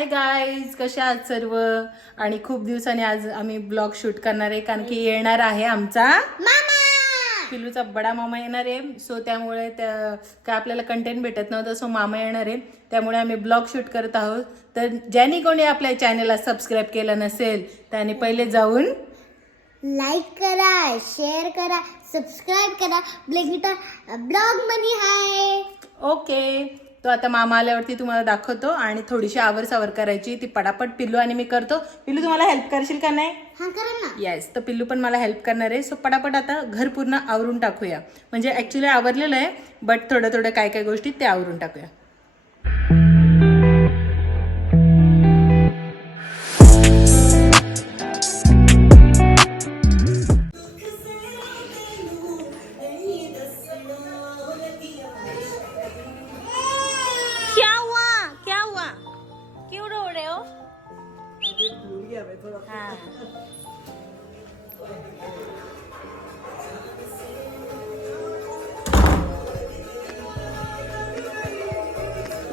Hi guys, कशा आहात सर्व? आणि खूप दिवसांनी आज आम्ही ब्लॉग शूट करणार आहे, कारण की येणार आहे आमचा पिल्लूचा बडा मामा येणार आहे. सो त्यामुळे काय आपल्याला कंटेंट भेटत नव्हतं, सो मामा येणार आहे, त्यामुळे आम्ही ब्लॉग शूट करत आहोत. तर ज्यांनी कोणी आपल्या चॅनलला सबस्क्राईब केलं नसेल त्याने पहिले जाऊन लाईक करा, शेअर करा, सबस्क्राईब करा. ब्लॉग मनी हाय. ओके. तो आता मामा आल्यावरती तुम्हाला दाखवतो आणि थोडीशी आवरसावर करायची ती पटापट पिल्लू आणि मी करतो. पिल्लू तुम्हाला हेल्प करशील का नाही? हा करा ना. येस, तर पिल्लू पण मला हेल्प करणार आहे. सो पटापट आता घर पूर्ण आवरून टाकूया. म्हणजे ॲक्च्युली आवरलेलं आहे, बट थोडं थोडं काय काय गोष्टी ते आवरून टाकूया.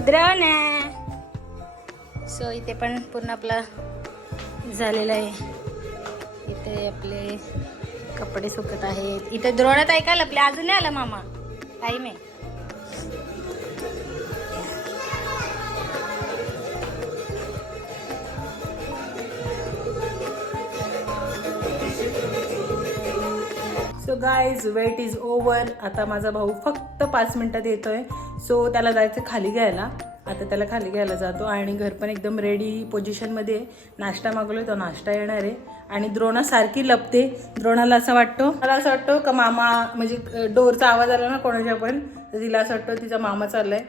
द्रवण सो इथे पण पूर्ण आपला झालेलं आहे. इथे आपले कपडे सुकत आहेत. इथे द्रोणात ऐकायला आपले अजून नाही आला मामा, टाईम आहे. So guys, wait is over. आता माझा भाऊ फक्त 5 मिनिटात येतोय. सो त्याला जायचं खाली घ्यायला. आता त्याला खाली घ्यायला जातो आणि घर पण एकदम रेडी पोझिशनमध्ये. नाश्ता मागवलोय, तो नाश्ता येणार आहे. आणि द्रोणा सारखी लपते. द्रोणाला असं वाटतो का मामा, म्हणजे डोरचा आवाज आला ना कोणाच्या पण, तर तिला असं वाटतं तिचा मामा चाललाय.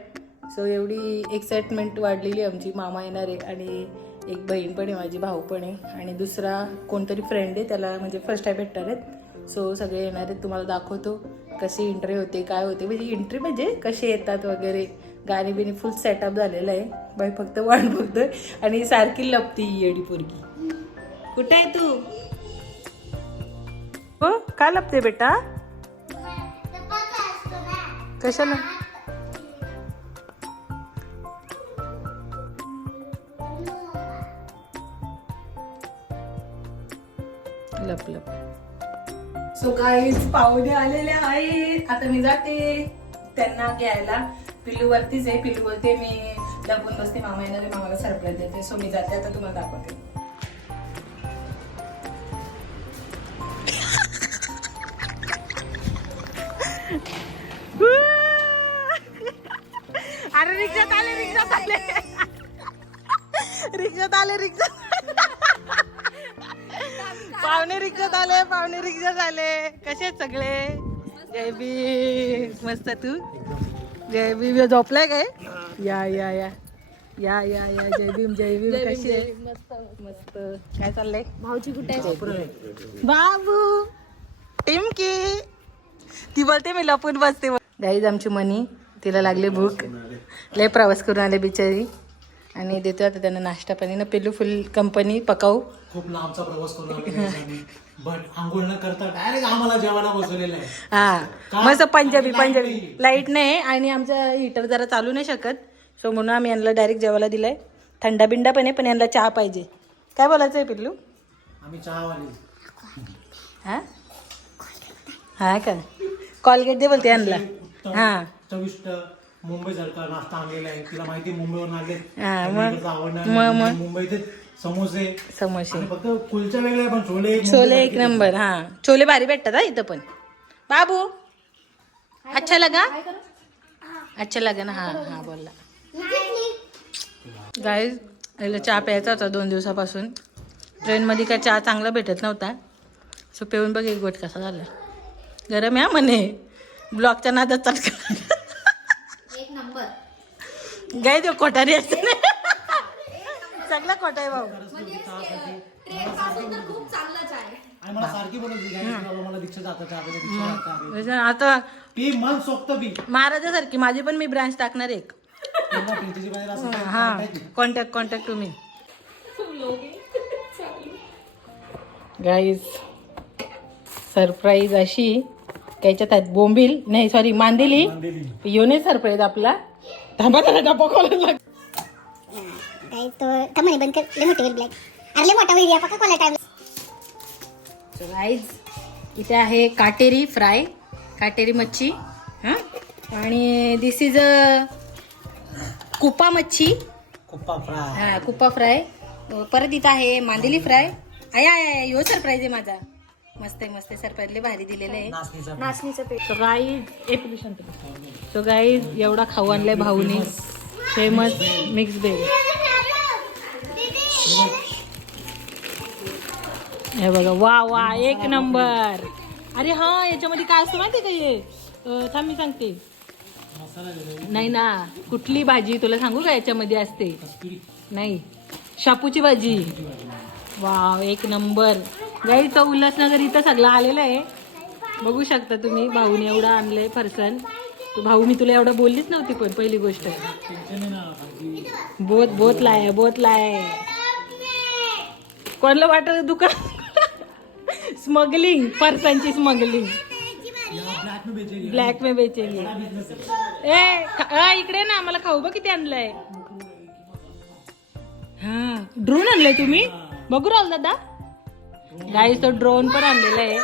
सो एवढी एक्साइटमेंट वाढलेली आमची, मामा येणार आहे. आणि एक बहीण पण आहे माझी, भाऊ पण आहे, आणि दुसरा कोणतरी फ्रेंड आहे, त्याला म्हणजे फर्स्ट टाइम भेटणार आहेत. सो सगळे येणार आहेत. तुम्हाला दाखवतो कशी एंट्री होते, काय होते, म्हणजे एंट्री म्हणजे कसे येतात वगैरे. गाणी बिणी फुल सेटअप झालेलं आहे. बाई फक्त वाट बघतोय आणि सारखी लपती येडी पोरगी. कुठे आहे तू? हो, का लपते बेटा? कशाला? लप लप. सो गाईज, पाहुणे आलेले आहेत. आता मी जाते त्यांना घ्यायला. पिल्लू वरतीच आहे. पिल्लू बोलते मी लपून बसते, मामा येणार आहे, मामाला सरप्राईज देते. सो मी जाते, आता तुम्हाला दाखवते. अरे रिक्षात आले. पाहुणे रिक्षात आले. कसे आहेत सगळे? जय भीम. मस्त. तू? जय भीम. झोपलाय काय? या या या या या या जय भीम. कशी आहे? मस्त. काय चाललंय? भाऊची कुठे आहे? बाबू टिमकी. ती बोलते मी लपून बसते. गाईज, आमची मनी, तिला लागली भूक, लय प्रवास करून आले बिचारी, आणि देतो आता त्यांना नाश्ता पाणी ना. पिल्लू फुल कंपनी पकाऊ. खूप लांबचा प्रवास करून आलो, बट आंघोळ न करता डायरेक्ट आम्हाला जेवायला बसवलेलं आहे. हा, मस्त पंजाबी. लाईट नाही आणि आमचा हिटर जरा चालू नाही शकत, सो म्हणून आम्ही यांना डायरेक्ट जेवायला दिलाय. थंडा बिंडा पण आहे, पण यांना चहा पाहिजे. काय बोलायचं आहे पिल्लू? आम्ही चहावाली. हा का? कॉलगेट दे बोलते यांना. हा, चविष्ट मुंबई सरकार नाश्ता आणलेला आहे. तिला माहिती मुंबईवरून आले, मग मुंबईचे समोसे समोसे फक्त कुलच्या वेगळ्या, पण छोले एक नंबर. हा, छोले भारी भेटतात हा इथं पण. बाबू अच्छा लगा ना? हा बोलला. गाईज, याला चहा प्यायचा होता 2 दिवसापासून. ट्रेनमध्ये काय चहा चांगला भेटत नव्हता. सो पिऊन बघ एक गोट कसा झाला. गरम आहे म्हणे. ब्लॉकच्या नादात चटका एक नंबर. गाय तो कोठारी असते ना. सगळा कोटा आहे भाऊ. मला सारखी मला दीक्षा जाता आता पी मन सोक्त पी महाराजासारखी माझी पण मी ब्रांच टाकणार एक. हा, कॉन्टॅक्ट तुम्ही. गाईज, सरप्राईज अशी त्याच्यात आहेत बोंबील, नाही सॉरी मांदेली. येऊन सरप्राईज आपला. थांबा त्याला डब्बा खोलायला गाइस तो थांब बंद कर ले मोठे ब्लॅक अरे ले मोठा व्हिडिओ पक्का कोला टाइम सो गाईज इथे आहे काटेरी फ्राय, काटेरी मच्छी हां, आणि दिस इज अ कुपा मच्छी, कुप्पा फ्राय. हां कुपा फ्राय. परत इथं आहे मांदेली फ्राय. आया आया ह्यो सरप्राईज आहे माझा. मस्त आहे मस्त आहे, सरप्राईज लय भारी दिलेलं आहे. नाचणीचा नाचणीचं पीठ. सो गाईज सो गाईज एवढा खाऊ आणलाय भाऊनी. Famous mix bhel. हे बघा वा वा एक नंबर. अरे हा याच्यामध्ये काय असतं माहिती का हे थांब मी सांगते. मसाला दिलेला. नाही ना, कुठली भाजी तुला सांगू का याच्यामध्ये असते? नाही, शापूची भाजी. वाव एक नंबर. गाईच उल्हासनगर इथं सगळं आलेलं आहे, बघू शकता तुम्ही. भाऊने एवढं आणलंय फरसन. तू भाऊ मी तुला एवढं बोललीच नव्हती, पण पहिली गोष्ट बोत लाय बोत लाय. कोणाला वाटत दुकान स्मगलिंग, फरसांची स्मगलिंग. ब्लॅक में बेचेली. इकडे ना मला खाऊ बघ किती आणलंय. हा ड्रोन आणलंय तुम्ही, बघू राहुल दादा. गाईस तो ड्रोन पण आणलेला आहे.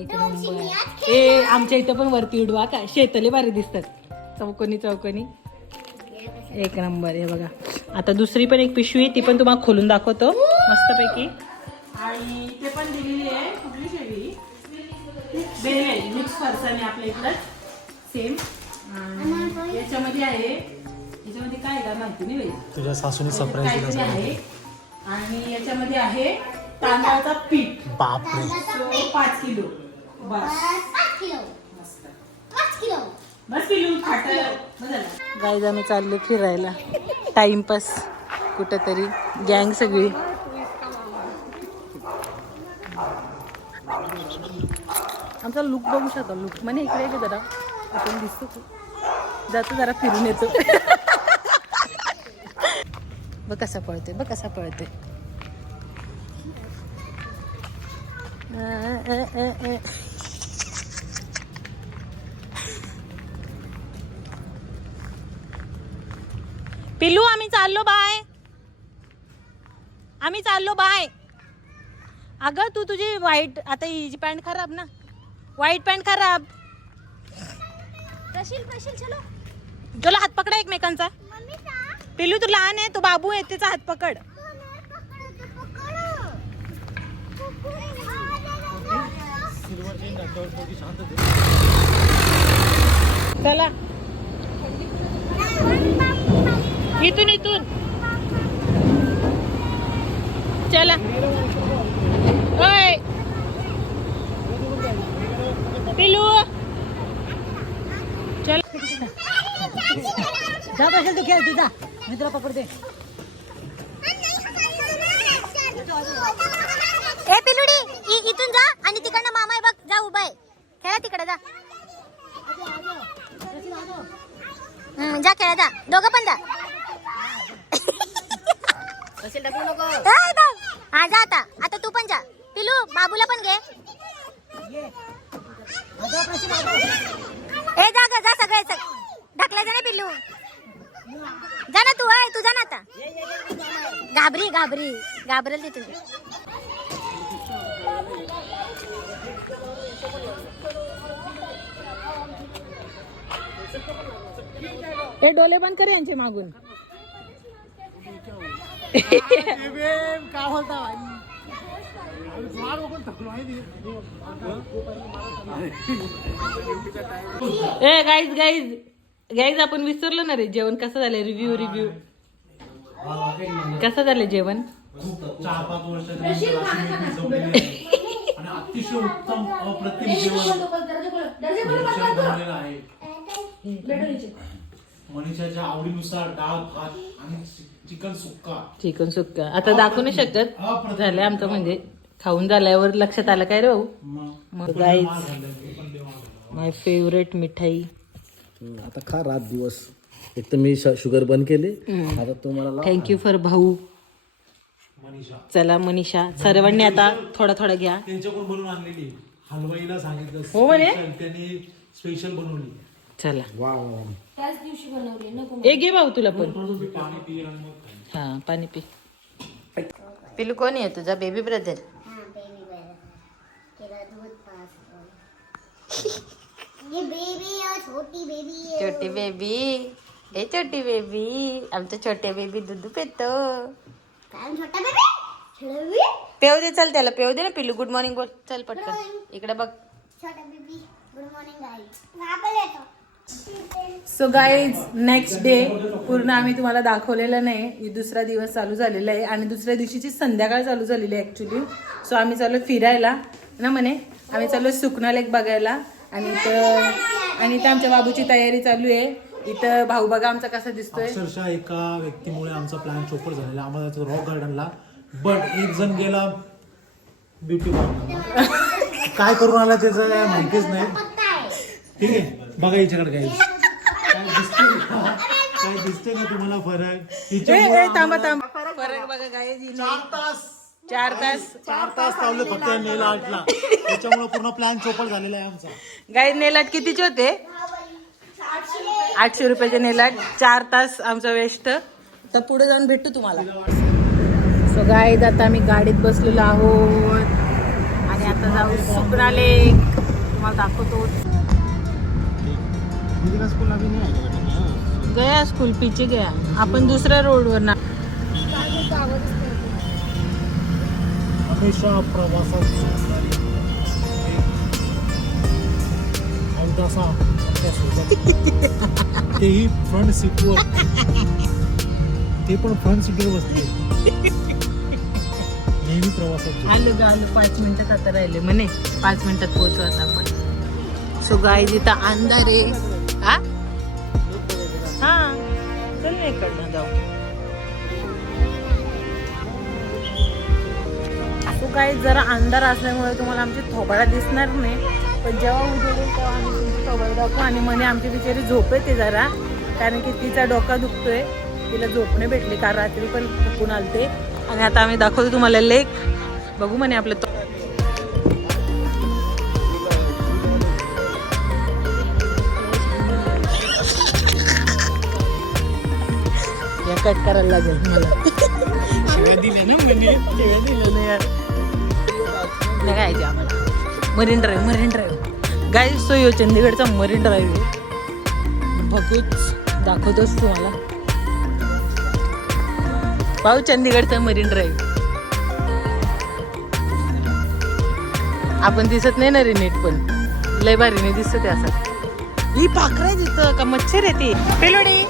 एक नंबर. आमच्या इथं पण वरती उडवा का, शेतले भारी दिसतात चौकोनी चौकोनी. एक नंबर. हे बघा आता दुसरी पण एक पिशवी, ती पण तुम्हाला खोलून दाखवतो मस्तपैकी. आणि ते पण दिलेली आहे कुठली शेवी बेल मिक्स फरसाण आहे आपल्या इकडं सेम. याच्यामध्ये आहे, याच्यामध्ये काय का माहिती नाही बाई, तुझ्या सासूने सरप्राईज काहीतरी दिला. आहे. आणि याच्यामध्ये आहे तांदळाचा पीठ. बापरे. 5 किलो बस. 5 किलो मस्त 5 किलो बस पिलू खाट. गाईज आम्ही चाललो फिरायला, टाइमपास कुठंतरी, गँग सगळी. आमचा लुक बघू शकतो. लुक म्हणे इकडे येते जरा, आपण दिसतो जातो जरा फिरून येतो. बघ कसा पळते, बघ कसा पळते. पिल्लू आम्ही चाललो बाय, आम्ही चाललो बाय. अगं तू तुझी व्हाईट, आता ही पॅन्ट खराब ना, व्हाईट पॅन्ट खराब. चलो तुला हात पकडा एकमेकांचा. पिल्लू तू लहान आहे, तू बाबू आहे, त्याचा हात पकड. चला इथून इथून चला. ओय पिलू चल. जात असेल तू खेळ तिचा, मी तुला पकडते. ए पिलुडी इथून जा आणि तिकडनं मामा आहे बघ, जा उभा आहे, खेळा तिकडे जा. जा खेळा जा, दोघं पण जा. हा जा आता, आता तू पण जा. पिलू बाबूला पण घे. ए जा ग जा, सगळे ढकलायचं नाही पिल्लू. जा ना तू, आहे तू जा ना आता. घाबरी घाबरी घाबरेल तिथून. हे डोले बंद कर यांचे मागून. काय बोलता ए गाईज गाईज गाईज आपण विसरलो ना रे, जेवण कसं झालं. रिव्ह्यू रिव्ह्यू कसं झालं जेवण. 4-5 वर्षाच्या आणि अतिशय उत्तम अप्रतिम जेवण बनवलेलं आहे. मनीषाच्या आवडीनुसार डाळ भात आणि चिकन सुक्का. चिकन सुक्का आता दाखवू नाही शकत, झालंय आमचं म्हणजे खाऊन झाल्यावर लक्षात आलं काय रे भाऊ. मग गाईज माय फेवरेट मिठाई. आता खा रात दिवस. एक तर मी शुगर बंद केले, आता तुम्हाला थँक्यू फॉर भाऊ. मनीषा चला मनीषा सर्वांनी आता थोडा थोडा घ्या. त्यांच्याकडून बनवून आणलेली, हलवाईला सांगितलं हो म्हणे? त्यांनी स्पेशल बनवली. चला वा एक घे भाऊ तुला पण. हा पाणी पी. पिलू कोण आहे तुझा बेबी ब्रदर? छोटी बेबी ए छोटी बेबी आमचं छोटे बेबी दूध पितो. पेव दे चल त्याला पेव दे ना पिलू. गुड मॉर्निंग बोल चल पटकन इकडे बघ. सो गाईज नेक्स्ट डे पूर्ण आम्ही तुम्हाला दाखवलेलं नाही. दुसरा दिवस चालू झालेला आहे आणि दुसऱ्या दिवशीची संध्याकाळ चालू झालेली आहे ऍक्च्युली. सो आम्ही चालू फिरायला ना म्हणे आम्ही चालू सुकना लेक बघायला आणि इथं आमच्या बाबूची तयारी चालू आहे. इथं भाऊ बघा आमचा कसा दिसतोय. अक्षरशः एका व्यक्तीमुळे आमचा प्लॅन चोपट झालेला. आम्हाला जायचं रॉक गार्डनला बट एक जण गेला ब्युटी पार्लरला. काय करून आला त्याचं काय माहितीच नाही. ठीक आहे बघा हिच्याकडे काय दिसते ना तुम्हाला फरक. थांबा फरक बघा गाईज. 4 तास लावले फक्त नेल आर्टला. त्याच्यामुळे पूर्ण प्लॅन चोपट झालेला आहे आमचा. गाईज नेल आर्ट कितीचे होते? 800 रुपयाचे नेल आर्ट. 4 तास आमचा वेस्ट. तर पुढे जाऊन भेटतो तुम्हाला. सो गाईज आता आम्ही गाडीत बसलेलो आहोत आणि आता जाऊ सुकना लेक. तुम्हाला दाखवतो. गया स्कूल पीछे गया आपण दुसऱ्या रोडवर ना. हमेशा प्रवासात अवदासा तेही फ्रंट सीटवर. ते पण फ्रंट सीटवर बसले नेहमी प्रवासात. आलो 5 मिनिटात आता राहिले म्हणे 5 मिनिटात पोहोचू आता आपण. सो गाईज इथं अंधार आहे. हा चल ना इकडनं जाऊ. सो गाईज जरा अंधार असल्यामुळे तुम्हाला आमची थोबाडा दिसणार नाही पण जेव्हा उजेडेल तेव्हा आम्ही तुमची थोबाडा दाखवू. आणि म्हणे आमची बिचारी झोप येते जरा कारण की तिचा डोका दुखतोय. तिला झोपणे भेटली काल रात्री पण थकून आलते. आणि आता आम्ही दाखवतो तुम्हाला लेक बघू म्हणे आपलं. कट करायला लागेल मला. शिव्या दिल्या ना म्हणजे शिव्या दिल्या ना यार. नाही काय आम्हाला मरीन ड्राईव्ह गाईज. तो यो चंदीगडचा मरीन ड्राईव्ह बघूच दाखवतोच तुम्हाला. पाहू चंदीगडचा मरीन ड्राईव्ह. आपण दिसत नाही ना रे नीट पण लय भारीने दिसत असं. ही पाखरं आहे तिथं का मच्छर आहे ती. पेलोडी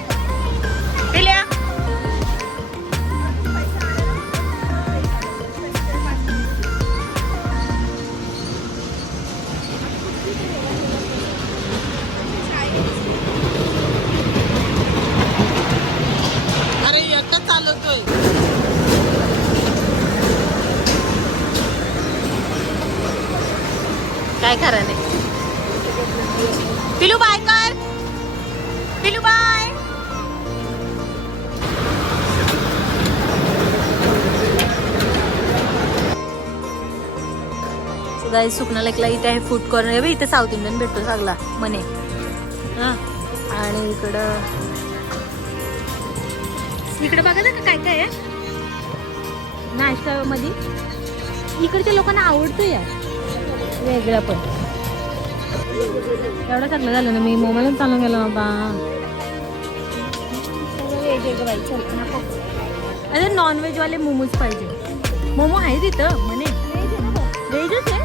पेल्या काय खरं नाही. पिलू बाय कर. पिलू बाय. गाईज सुकना लेकला इथे आहे फूड कॉर्नर. इथे साऊथ इंडियन भेटतो सगळा म्हणे. आणि इकडे बघा ना काय काय आहे नाश्ता मध्ये. इकडच्या लोकांना आवडतं यार वेगळं पण. एवढं चांगलं झालं ना मी मोबाईलच चालू केला होता. अरे नॉनव्हेज वाले मोमोज पाहिजे. मोमो आहे तिथं म्हणे व्हेजच आहे.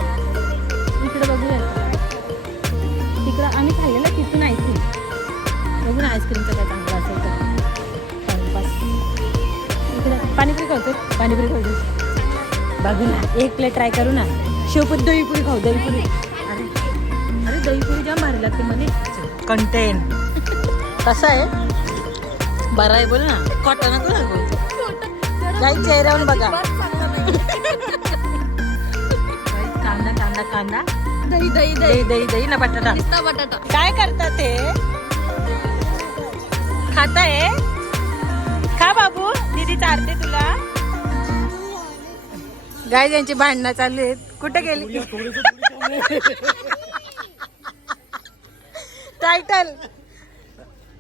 इकडे बघूया तिकडं आम्ही खाल्लेलं तिथून आईस्क्रीम बघू ना आईस्क्रीमचं काय चांगलं असेल तर. इकडे पाणीपुरी खावतो. पाणीपुरी खावतो बघू ना. एक प्लेट ट्राय करू ना. शेवपुरी दहीपुरी खाऊ. दहीपुरी अरे दहीपुरी जाम भारी लागते म्हणे. कंटेन कसा आहे बरा आहे बोल ना. खोटा नको सांगू. काही चेहऱ्यावर बघा. कांदा कांदा कांदा दही दही दही दही दही ना बटाटा बटाटा. काय करतात ते खाताय. खा बाबू दीदी चारते तुला. गाय यांची भांडणं चालू आहेत. कुठे गेली टायटल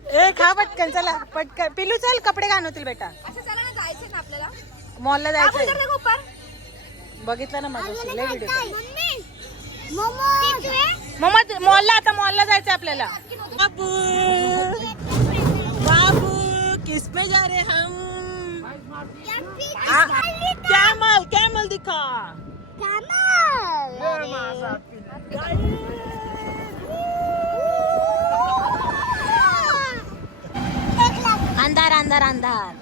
ए खा पटकन चला पटकन पिलू चल कपडे घाण होतील बेटा मॉलला जायचंय बघितलं ना माझं लय व्हिडिओ मम्मा मॉलला आता मॉलला जायचं आपल्याला बाबू बाबू किस पे जा रहे हम कैमल कैमल दिखा अंधार अंधार अंधार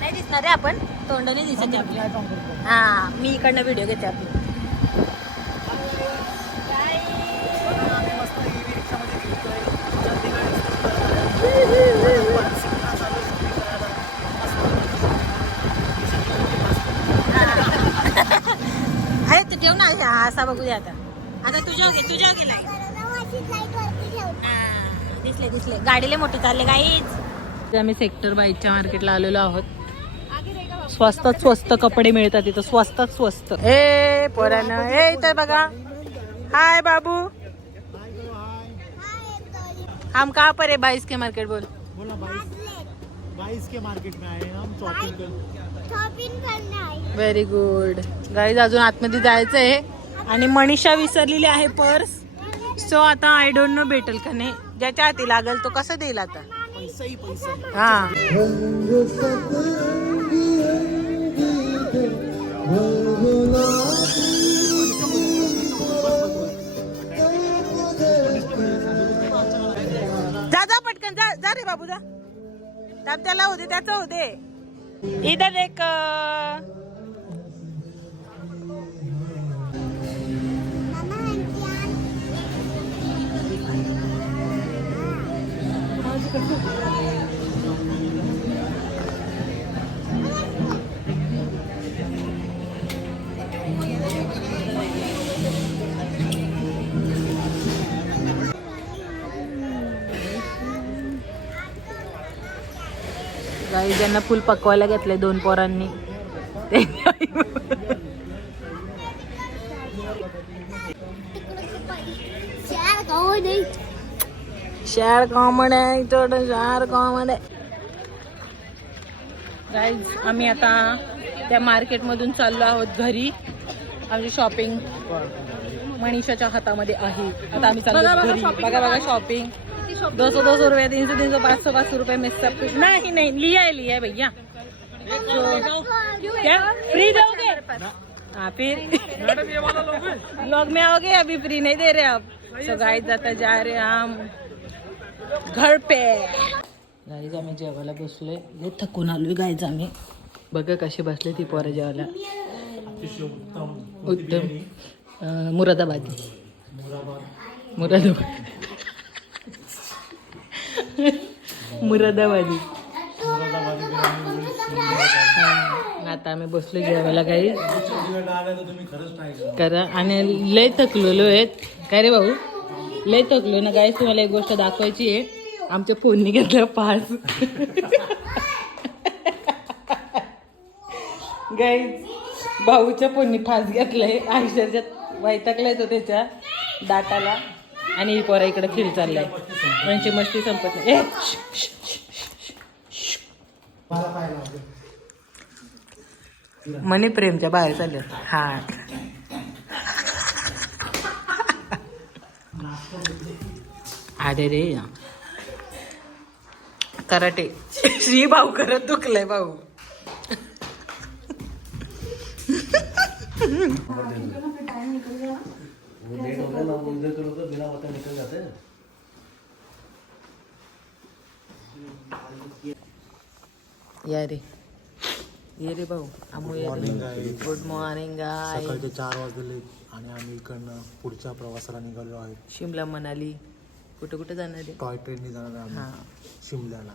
नाही दिसणार आहे आपण तोंड नाही दिसत आपल्या हा मी इकडनं व्हिडिओ घेते आपली अरे तू ठेव ना असा बघूया आता तुझ्या गेलाय दिसले दिसले गाडीले मोठे चालले गाईच आम्ही सेक्टर 22च्या मार्केटला आलेलो आहोत स्वस्तात स्वस्त कपडे मिळतात इथं स्वस्तात स्वस्त ए पोरानं ए इथं बघा हाय बाबू हम कहाँ पर है 22 के मार्केट बोल बोला 22 के मार्केट में आए हम शॉपिंग करने आए व्हेरी गुड गाईज अजून आतमध्ये जायचं आहे आणि मनीषा विसरलेली आहे पर्स सो आता आय डोंट नो भेटेल का नाही ज्याच्या हाती लागेल तो कसं देईल आता पैसा हा जा जा पटकन जा जा रे बाबू जा त्याला होते त्याचं होते इधर एक गाई ज्यांना फुल पकवायला घेतलंय 2 पोरांनी शहर कॉमन आहे थोडं शहर कॉमन आहे गाईज आम्ही आता त्या मार्केट मधून चाललो आहोत घरी आमची शॉपिंग मनीषाच्या हातामध्ये आहे आता आम्ही चाललो घरी बघा बघा शॉपिंग 200 रुपये 300 500 रुपये में सब कुछ नहीं लिया है भैया क्या फ्री दोगे हाँ फिर लोग में आओगे अभी फ्री नहीं दे रहे आप तो गाइस जाता जा रहे हम घर पे गाइस आम्ही जेवायला बसलोय लय थकून आलोय गाइस आम्ही बघा कशी बसले ती पोरं जेवायला उत्तम मुरादाबादी मुरादाबादी आता आम्ही बसलो जेवायला काही करा आणि लय थकलेलो आहेत काय रे भाऊ लय थकलो ना गाईस तुम्हाला एक गोष्ट दाखवायची आहे आमच्या फोननी घेतला 5 गाईस भाऊच्या फोननी 5 घेतलाय आयुष्याच्या वैतागलाय तो त्याच्या डाटाला आणि ही पोरा इकडे खेळ चाललाय त्यांची मस्ती संपत नाही मनी प्रेमच्या बाहेर चालले हा अरे रे कराटे श्री भाऊ करत दुखलाय भाऊ लेट हो गया ना वो इधर करो तो बिना पता निकल जाते हैं या रे ये रे भाऊ आमू ये रे गुड मॉर्निंग गाय सकाळचे 4 वाजले आणि आम्ही इकडनं पुढच्या प्रवासाला निघालो आहे शिमला मनाली कुठे कुठे जाणार आहे टॉय ट्रेनने जाणार हा आम्ही शिमल्याला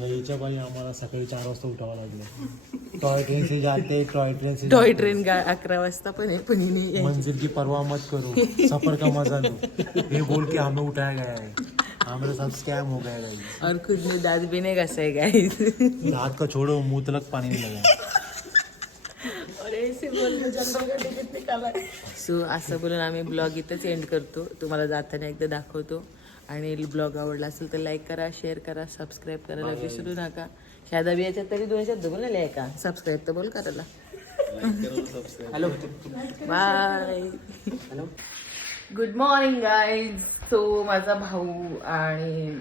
याच्या पायी आम्हाला सकाळी 4 वाजता उठावं लागलं टॉय ट्रेन से जाते टॉय ट्रेन से टॉय ट्रेन 11 वाजता पण आहे पण हिने मंजिल की परवाह मत करो सफर का मजा लो ये बोल के हमें उठाया गया है हमारे साथ स्कैम हो गया है और खुद ने दांत भी नहीं घसे गाइस हाथ का छोड़ो मुंह तलक पानी नहीं लगा और ऐसे बोल के जंगल का टिकट सो असं बोलून आम्ही ब्लॉग इथंच एंड करतो. तुम्हाला जाताना एकदा दाखवतो. आणि ब्लॉग आवडला असेल तर लाईक करा, शेअर करा, सबस्क्राईब करायला विसरू नका. शादा बियाच्या तरी 2 शब्द बोलले आहे का? सबस्क्राईब तर बोल करायला. Hello bye. Hello good morning guys. So माझा भाऊ आणि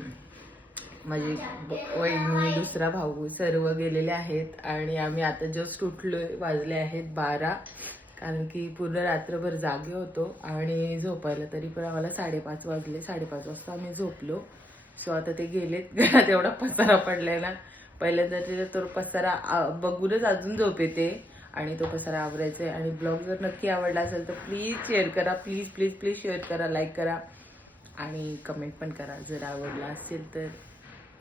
माझी वहिनी, दुसरा भाऊ सर्व गेलेले आहेत आणि आम्ही आता जस्ट उठलोय. वाजले आहेत 12. कारण की पूर्ण रात्रभर जागे होतो आणि झोपायला तरी पण आम्हाला 5:30 वाजले. 5:30 वाजता आम्ही झोपलो. सो आता ते गेलेत. घरात एवढा पसारा पडलाय ना, पहिल्यांदा तो पसारा बघूनच अजून झोप येते आणि तो पसारा आवरायचा आहे. आणि ब्लॉग जर नक्की आवडला असेल तर प्लीज शेअर करा, प्लीज प्लीज प्लीज शेअर करा, लाईक करा आणि कमेंट पण करा जर आवडला असेल तर.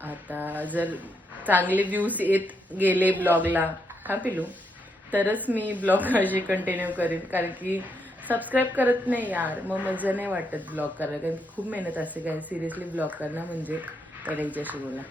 आता जर चांगले व्ह्यूज येत गेले ब्लॉगला हा पिलू तरच मी ब्लॉग अशी कंटिन्यू करेन. कारण की सबस्क्राईब करत नाही यार, मग मजा नाही वाटत ब्लॉग करायला. कारण खूप मेहनत असते काय सिरियसली ब्लॉग करणं म्हणजे. पहिल्या हिच्याशी बोला.